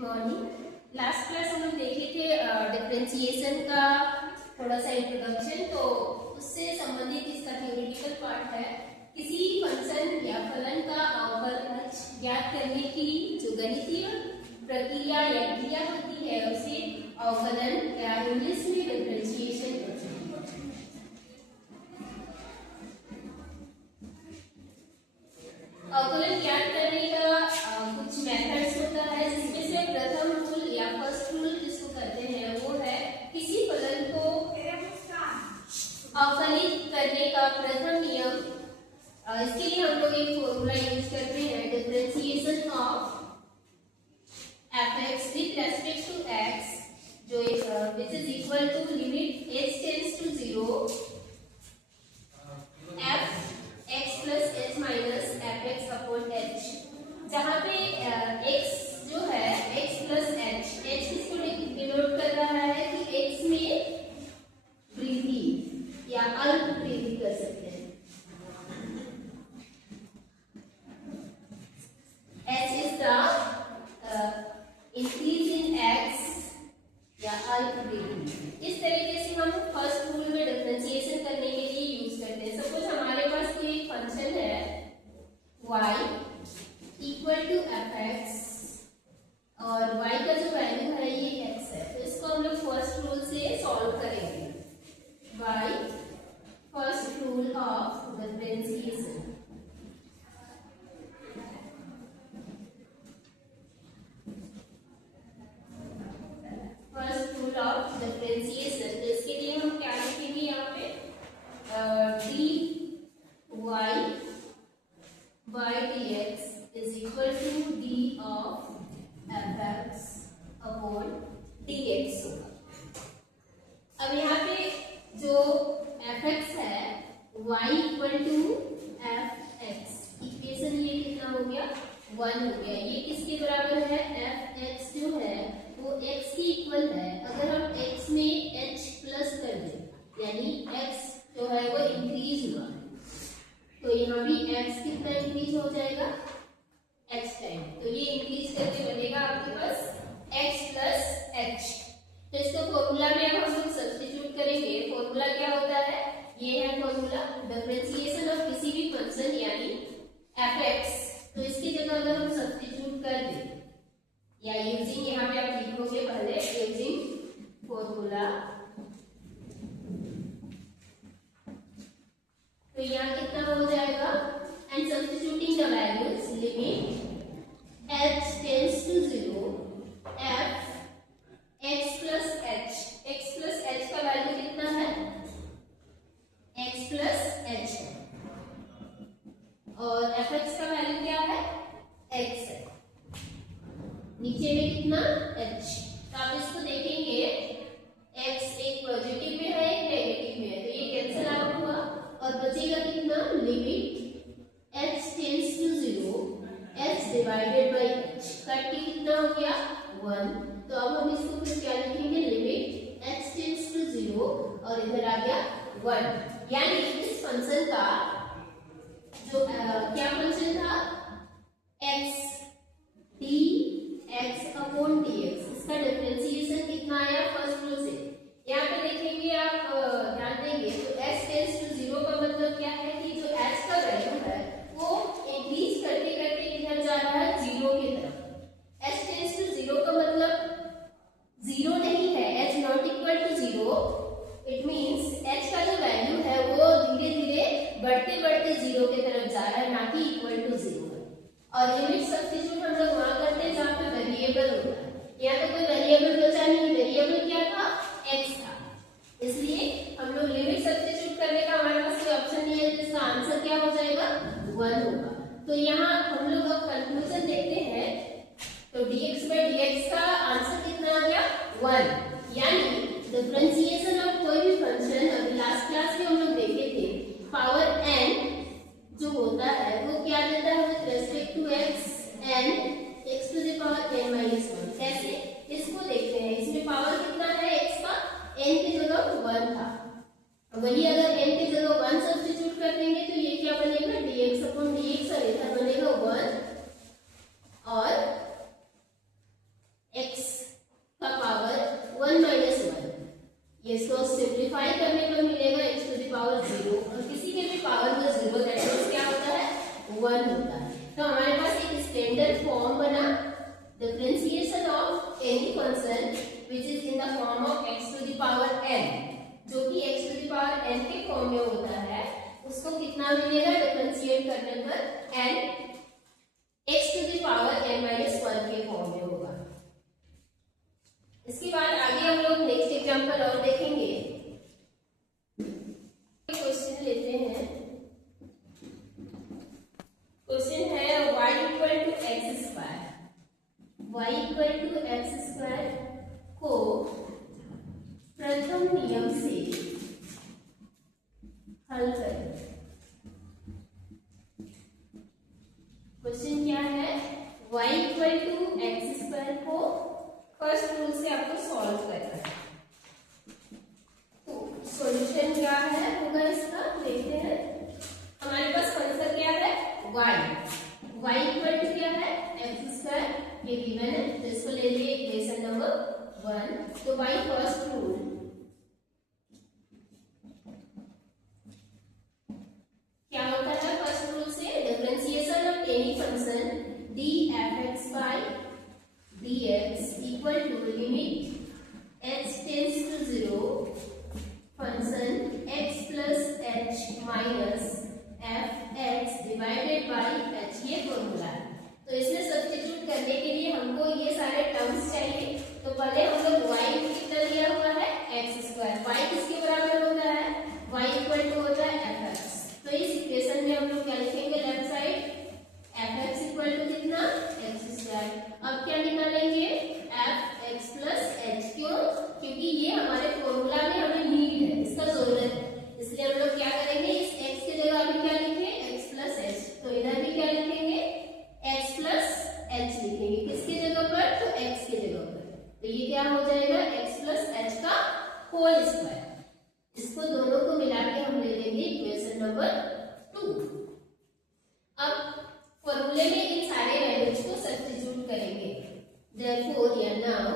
Morning. Last class हम लोग देखे थे डिफरेंशिएशन का थोड़ा सा इंट्रोडक्शन, तो उससे संबंधित इसका थ्योरेटिकल पार्ट है किसी फंक्शन या फलन का अवकल ज्ञात करने की जो गणितीय प्रक्रिया या क्रिया होती है उसे अवकलन या इंग्लिश में डिफरेंशिएशन कहते हैं। अवकलन ज्ञात करने का कुछ मेथड्स होता है, जिसमें से प्रथम रूल या फर्स्ट रूल जिसको कहते हैं वो है किसी फलन को अवकलित करने का प्रथम नियम। इसके लिए हम लोग एक फॉर्मूला यूज करते हैं, differentiation of fx with respect to x, जो which is equal to limit h tends to 0 f x plus h minus fx upon h, जहां पे x जो है x प्लस h किसको डिनोट कर रहा है कि x में वृद्धि या अल्प वृद्धि कर सकते हैं। h is the increase in x या अल्प वृद्धि। इस तरीके से हम फर्स्ट रूल में डिफरेंशिएशन करने के लिए यूज करते हैं। सपोज हमारे पास कोई एक फंक्शन है y इक्वल टू fx और y का जो वैल्यू है ये x है, तो इसको हम लोग फर्स्ट रूल से सॉल्व करेंगे। y first rule of differentiation, first rule of differentiation. तो इसके लिए हम क्या लिखेंगे यहाँ पे dy by dx is equal to d of fx upon dx होगा। अब यहाँ पे जो fx है y equal to fx, equation ये कितना हो गया 1 हो गया। ये किसके बराबर है, fx जो है वो x की इक्वल है। अगर हम x में h प्लस कर दें यानी x जो है वो इंक्रीज हुआ, तो यहाँ भी x कितना इंक्रीज हो जाएगा h टाइम, तो ये इंक्रीज करके बनेगा आपके पास x प्लस h। तो इसको फॉर्मूला में अब हम लोग सब्स्टिट्यूट करेंगे। फॉर्मूला क्या होता है, ये है फॉर्मूला डिफरेंशिएशन ऑफ किसी भी फंक्शन यानी fx। तो इसकी जगह अगर हम सब्स्टिट्यूट कर दें या यूजिंग, यहाँ पे आप लिखोगे पहले यूजिंग फॉर्मूला, तो यहाँ कितना हो जाएगा, and substituting the values limit h tends to 0 f x plus h का वैल्यू कितना है x प्लस h है और fx का वैल्यू क्या है x है, नीचे में कितना h। तो आप इसको देखेंगे x एक पॉजिटिव में है एक नेगेटिव में है, तो ये कैंसिल आउट हुआ और बचेगा कितना limit h tends to 0 h divided by h, cut के कितना हो गया 1। तो अब हम इसको फिर क्या लिखेंगे, लिमिट h टेंड्स टू 0 और इधर आ गया 1, यानी इस फंक्शन का जो क्या फंक्शन था x dx अपॉन dx, इसका डिफरेंशिएशन कितना आया फर्स्ट रूल से। यहाँ पे देखेंगे आप ध्यान देंगे तो h टेंड्स टू 0 का मतलब क्या है कि जो h का वैल्यू है वो इंक्रीज करते करते किधर जा रहा है 0 की तरफ। h टेंड्स टू 0 का मतलब 0 नहीं है, h not equal to 0, it means h का जो वैल्यू है वो धीरे धीरे बढ़ते बढ़ते 0 की तरफ जा रहा है, ना कि इक्वल टू 0। और लिमिट सब्स्टिट्यूट हम लोग वहां करते हैं जहां पे वेरिएबल होता है, यहाँ तो कोई वेरिएबल बचा नहीं, वेरिएबल क्या था x था, इसलिए हम लोग लिमिट सब्स्टिट्यूट करने का हमारे पास कोई ऑप्शन नहीं है, जिसका आंसर क्या हो जाएगा 1 होगा। तो यहाँ हम लोग अब कंक्लूजन देखते हैं, तो dx by dx का आंसर कितना आ गया 1, यानी डिफरेंशिएशन ऑफ कोई भी फंक्शन, अभी लास्ट क्लास में हम लोग देखे थे पावर n जो होता है वो क्या देता है with respect to x n x to the power n minus 1। कैसे, इसको देखते हैं, इसमें पावर कितना है x का, n की जगह 1 था, वही अगर n की जगह 1 सब्स्टिट्यूट कर देंगे तो ये क्या बनेगा dx अपॉन dx और इधर बनेगा 1 और y equal to x square को प्रथम नियम से हल करें। क्वेश्चन क्या है, y equal to x square को फर्स्ट रूल से आपको सॉल्व करना है। तो सॉल्यूशन क्या है होगा इसका, देखते हैं। हमारे पास आंसर क्या है, y इक्वल टू क्या है, एक्स स्क्वायर, ये गिवन है, तो इसको ले लिए इक्वेशन नंबर 1। तो y फर्स्ट रूल, क्या होता है फर्स्ट रूल से, differentiation of any function d f x by d x equal to limit h tends to 0 function x plus h minus f x divided by h, ये formula है। तो इसमें substitute करने के लिए हमको ये सारे टर्म्स चाहिए। तो पहले हम लोग y कितना दिया हुआ है, एक्स स्क्वायर, y किसके बराबर होता है, y इक्वल टू होता है एफ एक्स। तो इस इक्वेशन में हम लोग क्या लिखेंगे, left side f x equal to कितना, एक्स स्क्वायर। अब क्या निकालेंगे, एफ एक्स प्लस एच, क्यों, क्योंकि ये हमारे फॉर्मूला में हमें नीड है, इसका जरूरत है, इसलिए हम लोग क्या करेंगे, इस x की जगह अभी क्या लिखे, x प्लस एच। तो इधर भी क्या लिखेंगे, x प्लस एच लिखेंगे, किसकी जगह पर, तो x की जगह पर। तो ये क्या हो जाएगा, x प्लस एच का होल स्क्वायर। इसको दोनों को मिला के हम ले लेंगे इक्वेशन नंबर 2। अब फॉर्मूले में इन सारे वैल्यूज को सब्स्टिट्यूट करेंगे। Therefore, here now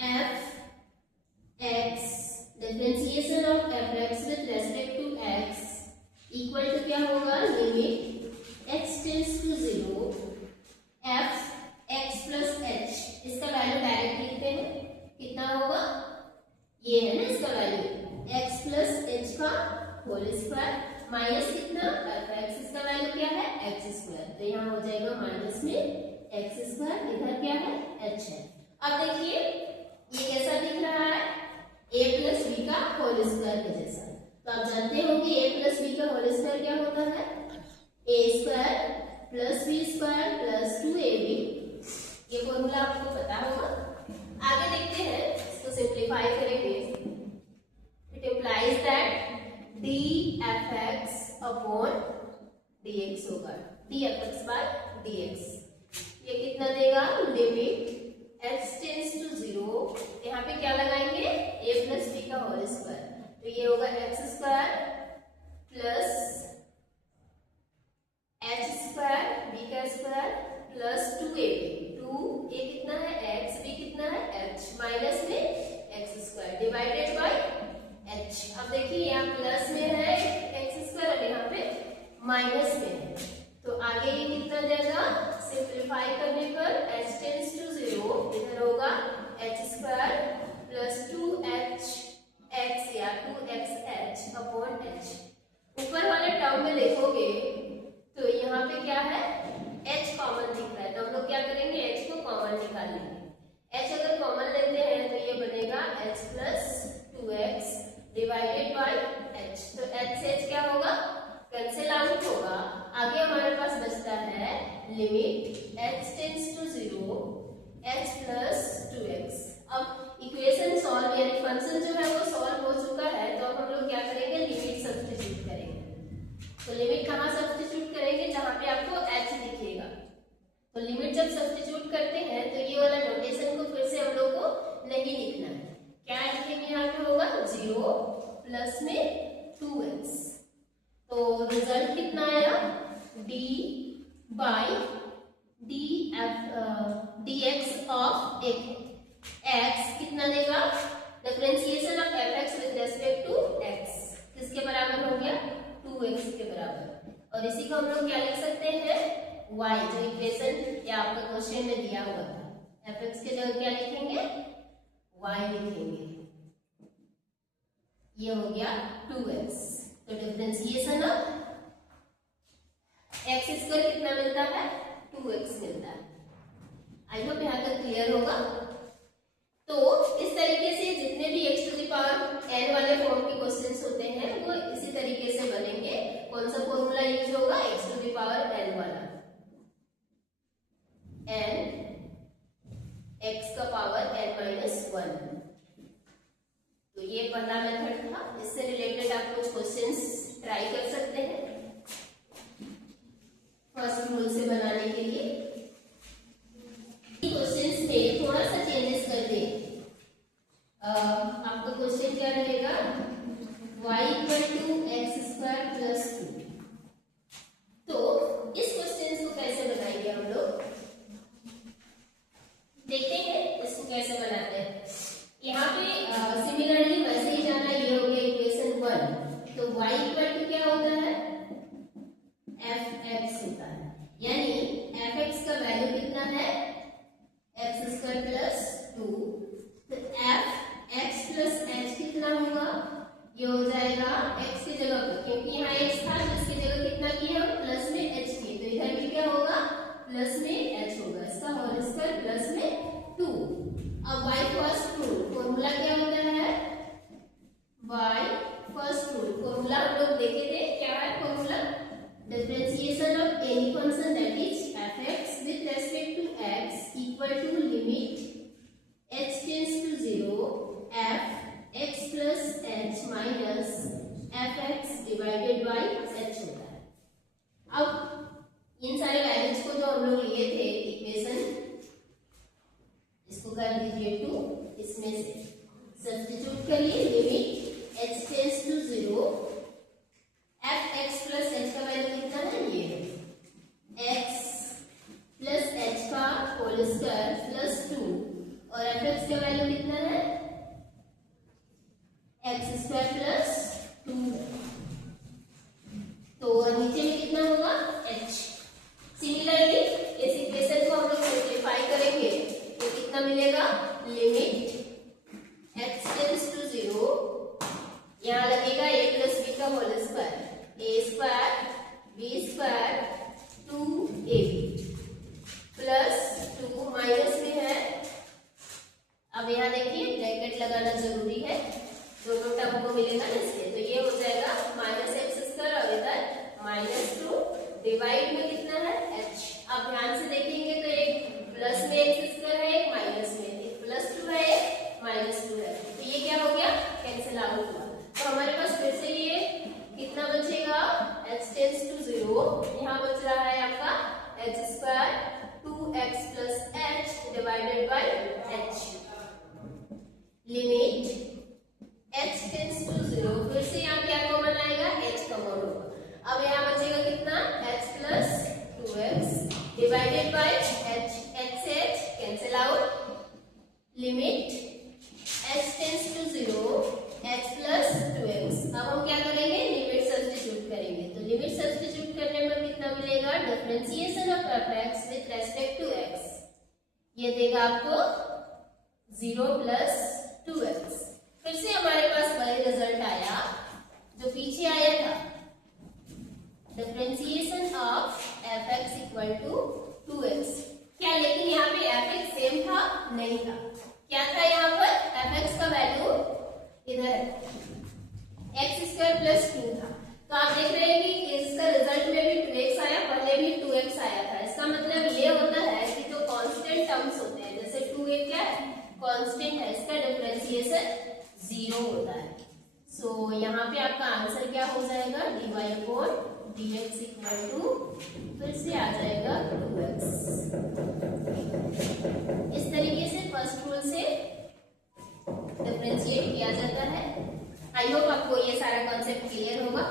f x differentiation of f x with respect to x equal to क्या होगा, limit x tends to 0 f x plus h। इसका वैल्यू डायरेक्ट लिखते हैं, कितना होगा, ये है ना इसका वैल्यू, x प्लस h का होल स्क्वायर माइनस कितना, एफ एक्स, इसका वैल्यू क्या है, एक्स स्क्वायर। तो यहाँ हो जाएगा माइनस में एक्स स्क्वायर, इधर क्या है, h है। अब देखिए ये कैसा दिख रहा है, a प्लस बी का होल स्क्वायर के जैसा। तो आप जानते हो कि a प्लस बी का होल स्क्वायर क्या होता है, a square plus b square plus 2ab। ये फॉर्मूला आपको पता होगा। आगे देखते हैं, इसको सिंप्लीफाई करेंगे। It implies that d f x upon d x होगा, d f x by d x. ये कितना देगा, लिमिट x टेंड्स टू 0, यहाँ पे क्या लगाएंगे, a प्लस b का होल स्क्वायर। तो ये होगा x square plus h square, b का स्क्वायर प्लस 2ab। 2a कितना है, x, b कितना है, h, माइनस में x square divided by h। अब देखिए यहाँ प्लस में है एक्स स्क्वायर और यहाँ पे माइनस में है, तो आगे ये कितना देगा, सिंप्लीफाई करने पर h टेंड्स टू 0, इधर होगा h square plus 2h x या 2xh अपॉन h। ऊपर वाले टर्म में देखोगे तो यहाँ पे क्या है, h कॉमन दिख रहा है, तो हम लोग क्या करेंगे, h को कॉमन निकाल लेंगे। h अगर कॉमन लेते हैं तो ये बनेगा h plus 2x divided by h। तो h से h क्या होगा, कैंसिल आउट होगा। आगे हमारे पास बचता है limit h tends to 0 h plus 2x। अब इक्वेशन सॉल्व यानी फंक्शन जो है वो सॉल्व हो चुका है, तो अब हम लोग क्या करेंगे, लिमिट सब्स्टिट्यूट करेंगे। तो लिमिट कहाँ सब्स्टिट्यूट करेंगे, जहाँ पे आपको h दिखेगा। तो लिमिट जब सब्स्टिट्यूट करते हैं तो ये वाला नोटेशन को फिर से हम लोग को नहीं लिखना है। क्या लिखेंगे, यहाँ पे होगा 0 प्लस में 2x। तो रिजल्ट कितना आया, d by d x of x कितना देगा, differentiation of f x with respect to x किसके बराबर हो गया, 2x के बराबर। और इसी को हम लोग क्या लिख सकते हैं, y, जो इक्वेशन या आपका क्वेश्चन में दिया हुआ था। एफ एक्स के जगह क्या लिखेंगे, y लिखेंगे। ये हो गया 2x। तो डिफरेंशिएशन ऑफ x स्क्वायर कितना मिलता है, 2x मिलता है। आई होप यहाँ तक क्लियर होगा। तो इस तरीके से जितने भी x to the power n वाले फॉर्म के क्वेश्चंस होते हैं वो इसी तरीके से बनेंगे। कौन सा फॉर्मूला यूज होगा, x to the power n वाला, n 1। तो ये पहला मेथड था। इससे रिलेटेड आप कुछ क्वेश्चंस ट्राई कर सकते हैं फर्स्ट रूल से बनाने के लिए। क्वेश्चंस में थोड़ा सा चेंजेस कर दें। आपका क्वेश्चन क्या रहेगा, y = x² + 2। तो इस क्वेश्चन को कैसे बनाएंगे हम लोग, देखते हैं इसको कैसे बनाते हैं। यहाँ पे सिमिलरली वैसे ही जाना, ये हो गया इक्वेशन 1। तो y = क्या होता है, fx होता है, यानी fx का वैल्यू कितना है, x² + 2। तो fx + h कितना होगा, ये हो जाएगा x की जगह पर, क्योंकि यहाँ x था तो इसकी जगह कितना किया हम, प्लस में h किए, तो इधर भी क्या होगा, प्लस में h होगा, इसका होल स्क्वायर प्लस में 2। अब y फर्स्ट रूल, फॉर्मूला क्या होता है, y फर्स्ट रूल फॉर्मूला हम लोग देखे थे, क्या है formula, differentiation of any function that is fx with respect to x equal to limit h tends to 0 f x + h minus fx divided by h होता है। अब इन सारे वैल्यूज को जो हम लोग लिए थे इक्वेशन, इसको कर दीजिए 2, इसमें से सब्स्टिट्यूट करिए, limit h tends to 0 fx + h का वैल्यू कितना है, ये x + h का होल स्क्वायर प्लस 2, और fx का वैल्यू कितना है, x² + 2। तो नीचे में कितना होगा, h। सिमिलरली इस इक्वेशन को हम लोग सिंप्लीफाई करेंगे तो कितना मिलेगा, लिमिट x टेंड्स टू 0, यहाँ लगेगा a + b का whole square, a² b² 2ab plus 2 minus में है। अब यहाँ देखिए ब्रैकेट लगाना जरूरी है, दोनों टर्म को मिलेगा ना इसलिए, तो ये हो जाएगा -x² और इधर -2 डिवाइड में कितना है, h। अब ध्यान से देखेंगे तो एक प्लस में x² है, एक माइनस में, एक +2 है, एक -2 है, तो ये क्या हो गया, कैंसिल आउट हुआ। तो हमारे पास फिर से ये कितना बचेगा, h टेंड्स टू 0, यहाँ बच रहा है आपका h² 2x + h divided by h, limit h tends to 0, फिर से यहाँ क्या कॉमन आएगा, h कॉमन होगा। अब यहाँ बचेगा कितना, h + 2x divided by h, h से h cancel out, limit h tends to 0 h + 2x। अब हम क्या करेंगे, लिमिट सब्स्टिट्यूट करेंगे, तो लिमिट सब्स्टिट्यूट करने पर कितना मिलेगा, differentiation of fx with respect to x, ये देगा आपको 0 + 2x। फिर से हमारे पास वही रिजल्ट आया जो पीछे आया था, डिफरेंशिएशन ऑफ fx = 2x। क्या, लेकिन यहाँ पे fx सेम था, नहीं था, क्या था यहाँ पर, fx का वैल्यू इधर x² + 2 था। तो आप देख रहे हैं कि इसका रिजल्ट में भी 2x आया, पहले भी 2x आया था। इसका मतलब ये होता है कि जो कांस्टेंट टर्म्स होते हैं, जैसे 2 क्या है, कांस्टेंट है, इसका डिफरेंशिएशन 0 होता है। सो यहाँ पे आपका आंसर क्या हो जाएगा, dy/dx = फिर से आ जाएगा 2x। इस तरीके से फर्स्ट रूल से डिफरेंशिएट किया जाता है। आई होप आपको ये सारा कॉन्सेप्ट क्लियर होगा।